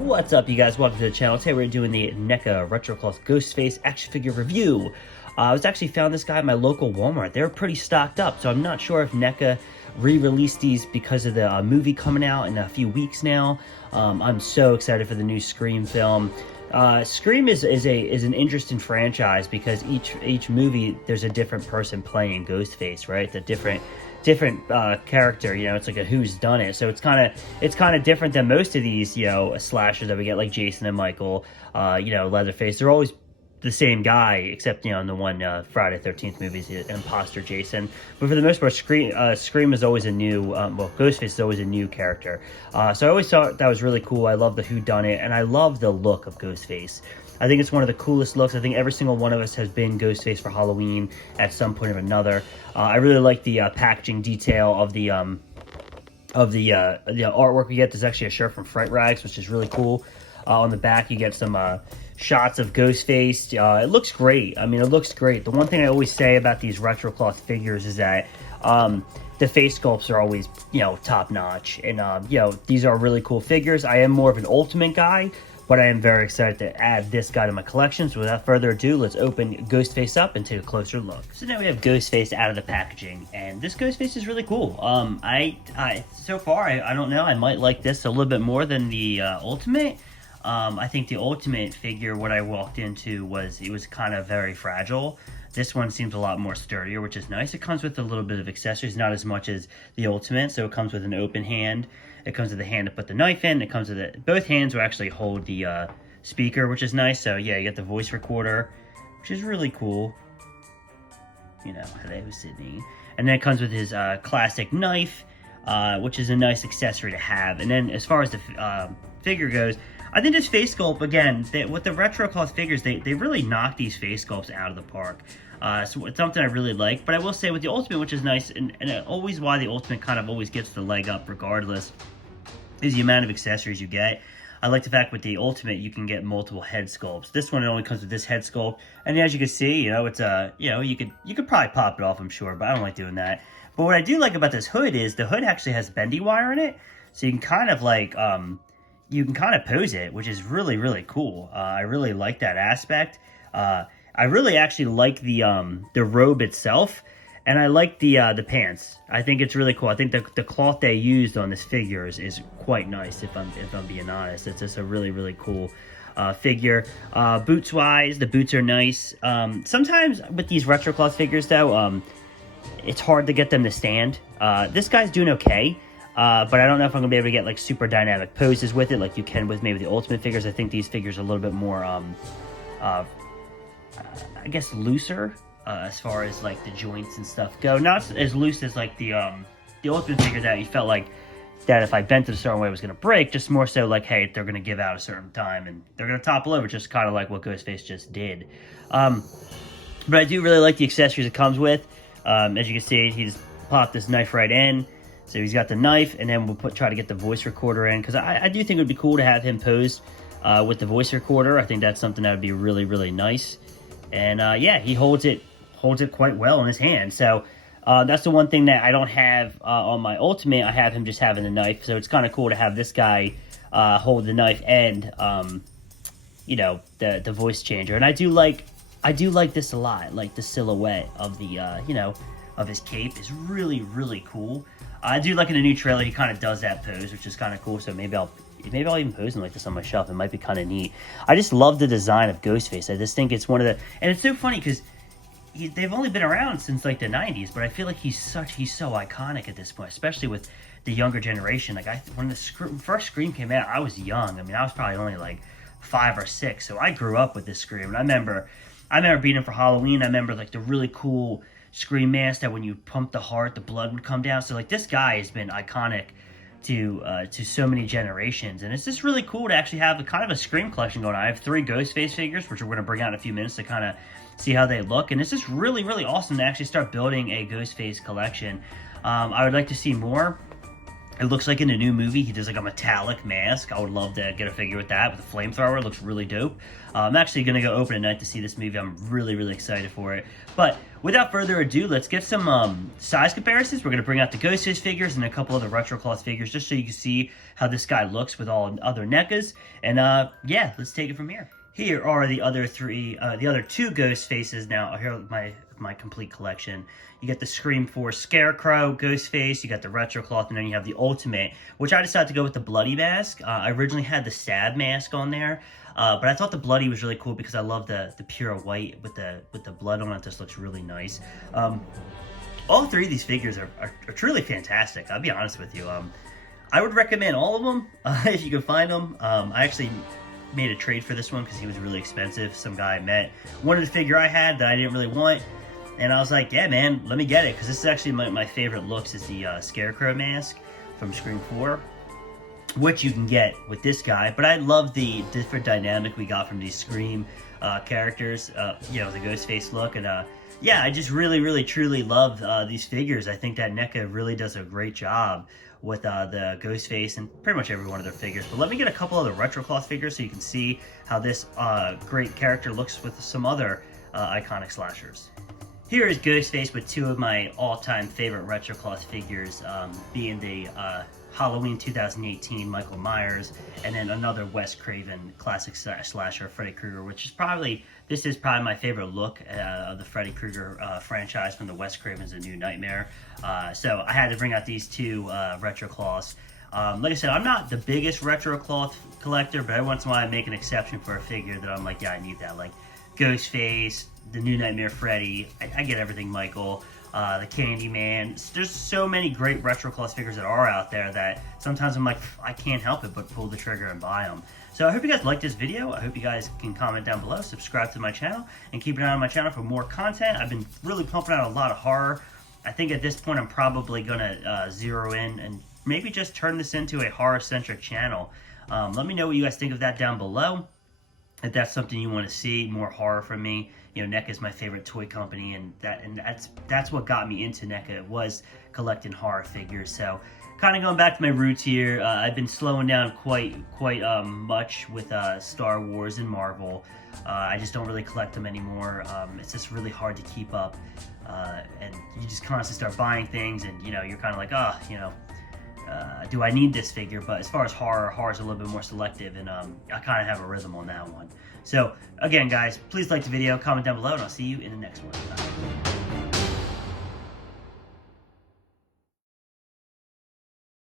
What's up, you guys? Welcome to the channel. Today we're doing the NECA Retrocloth Ghostface action figure review. I was actually found this guy at my local Walmart. They were pretty stocked up, so I'm not sure if NECA re-released these because of the movie coming out in a few weeks now. I'm so excited for the new Scream film. Scream is an interesting franchise because each movie there's a different person playing Ghostface, right? The different character, you know, it's like a who's done it, so it's kind of different than most of these, you know, slashers that we get, like Jason and Michael, you know, Leatherface. They're always the same guy, except, you know, in the one Friday 13th movies, imposter Jason. But for the most part, Scream is always a new, Ghostface is always a new character. So I always thought that was really cool. I love the whodunit, and I love the look of Ghostface. I think it's one of the coolest looks. I think every single one of us has been Ghostface for Halloween at some point or another. I really like the packaging detail of the artwork we get. There's actually a shirt from Fright Rags, which is really cool. On the back, you get some shots of Ghostface. It looks great. I mean, it looks great. The one thing I always say about these Retrocloth figures is that the face sculpts are always, you know, top notch. And, you know, these are really cool figures. I am more of an Ultimate guy, but I am very excited to add this guy to my collection. So without further ado, let's open Ghostface up and take a closer look. So now we have Ghostface out of the packaging, and this Ghostface is really cool. So far, I don't know, I might like this a little bit more than the Ultimate. I think the Ultimate figure, what I walked into was, it was kind of very fragile. This one seems a lot more sturdier, which is nice. It comes with a little bit of accessories, not as much as the Ultimate. So it comes with an open hand. It comes with a hand to put the knife in. It comes with it. Both hands will actually hold the speaker, which is nice. So yeah, you get the voice recorder, which is really cool. You know, hello, Sydney. And then it comes with his classic knife, which is a nice accessory to have. And then as far as the figure goes, I think this face sculpt, again, with the Retrocloth figures, they really knock these face sculpts out of the park. So it's something I really like. But I will say with the Ultimate, which is nice, and always why the Ultimate kind of always gets the leg up regardless, is the amount of accessories you get. I like the fact with the Ultimate you can get multiple head sculpts. This one, it only comes with this head sculpt, and as you can see, you know, it's you know, you could probably pop it off, I'm sure, but I don't like doing that. But what I do like about this hood is the hood actually has bendy wire in it, so you can kind of like you can kind of pose it, which is really, really cool. I really like that aspect. I really actually like the robe itself, and I like the pants. I think it's really cool. I think the cloth they used on this figure is quite nice. If I'm being honest, it's just a really, really cool figure. Boots wise, the boots are nice. Sometimes with these Retrocloth figures though, it's hard to get them to stand. This guy's doing okay. But I don't know if I'm going to be able to get like super dynamic poses with it like you can with maybe the Ultimate figures. I think these figures are a little bit more, I guess, looser as far as like the joints and stuff go. Not as loose as like the Ultimate figure that you felt like that if I bent it a certain way it was going to break. Just more so like, hey, they're going to give out a certain time and they're going to topple over, just kind of like what Ghostface just did. But I do really like the accessories it comes with. As you can see, he just popped this knife right in. So he's got the knife, and then we'll try to get the voice recorder in, because I do think it would be cool to have him posed with the voice recorder. I think that's something that would be really, really nice. And yeah, he holds it quite well in his hand. So that's the one thing that I don't have on my Ultimate. I have him just having the knife. So it's kind of cool to have this guy hold the knife and you know, the voice changer. And I do like this a lot. Like the silhouette of the you know, of his cape is really, really cool. I do like in the new trailer, he kind of does that pose, which is kind of cool. So maybe I'll even pose him like this on my shelf. It might be kind of neat. I just love the design of Ghostface. I just think it's one of the, and it's so funny because they've only been around since like the 90s, but I feel like he's so iconic at this point, especially with the younger generation. Like when the first Scream came out, I was young. I mean, I was probably only like 5 or 6, so I grew up with this Scream. And I remember being in for Halloween. I remember like the really cool Scream mask that when you pump the heart, the blood would come down. So like this guy has been iconic to so many generations, and it's just really cool to actually have kind of a Scream collection going on. I have 3 Ghostface figures, which we're going to bring out in a few minutes to kind of see how they look, and it's just really, really awesome to actually start building a Ghostface collection. I would like to see more. It looks like in a new movie, he does like a metallic mask. I would love to get a figure with that, with a flamethrower. It looks really dope. I'm actually going to go open tonight to see this movie. I'm really, really excited for it. But without further ado, let's get some size comparisons. We're going to bring out the Ghostface figures and a couple other retro cloth figures just so you can see how this guy looks with all other NECAs. And yeah, let's take it from here. Here are the other two Ghost Faces. Now, here are my complete collection. You get the Scream 4 Scarecrow Ghost Face, you got the retro cloth, and then you have the Ultimate, which I decided to go with the Bloody mask. I originally had the Stab mask on there, but I thought the Bloody was really cool because I love the pure white with the blood on it. Just looks really nice. All three of these figures are truly fantastic. I'll be honest with you. I would recommend all of them if you can find them. I actually made a trade for this one because he was really expensive. Some guy I met wanted a figure I had that I didn't really want, and I was like, yeah man, let me get it, because this is actually my favorite looks is the Scarecrow mask from Scream 4, which you can get with this guy. But I love the different dynamic we got from these Scream characters, you know, the Ghostface look, and yeah, I just really truly love these figures. I think that NECA really does a great job with the Ghostface and pretty much every one of their figures. But let me get a couple of the retro cloth figures so you can see how this great character looks with some other iconic slashers. Here is Ghostface with two of my all-time favorite retro cloth figures, being the Halloween 2018 Michael Myers, and then another Wes Craven classic slasher, Freddy Krueger, this is probably my favorite look of the Freddy Krueger franchise from the Wes Craven's A New Nightmare. So I had to bring out these two retro cloths. Like I said, I'm not the biggest retro cloth collector, but every once in a while I make an exception for a figure that I'm like, yeah, I need that. Like Ghostface, the New Nightmare Freddy, I get everything Michael. The Candyman. There's so many great retro cloth figures that are out there that sometimes I'm like, I can't help it but pull the trigger and buy them. So I hope you guys liked this video. I hope you guys can comment down below, subscribe to my channel, and keep an eye on my channel for more content. I've been really pumping out a lot of horror. I think at this point I'm probably gonna zero in and maybe just turn this into a horror-centric channel. Let me know what you guys think of that down below. If that's something you want to see, more horror from me. You know, NECA is my favorite toy company, and that's what got me into NECA. It was collecting horror figures. So, kind of going back to my roots here. I've been slowing down quite much with Star Wars and Marvel. I just don't really collect them anymore. It's just really hard to keep up, and you just constantly start buying things, and you know, you're kind of like, you know, do I need this figure? But as far as horror is a little bit more selective, and I kind of have a rhythm on that one. So again, guys, please like the video, comment down below, and I'll see you in the next one. Bye.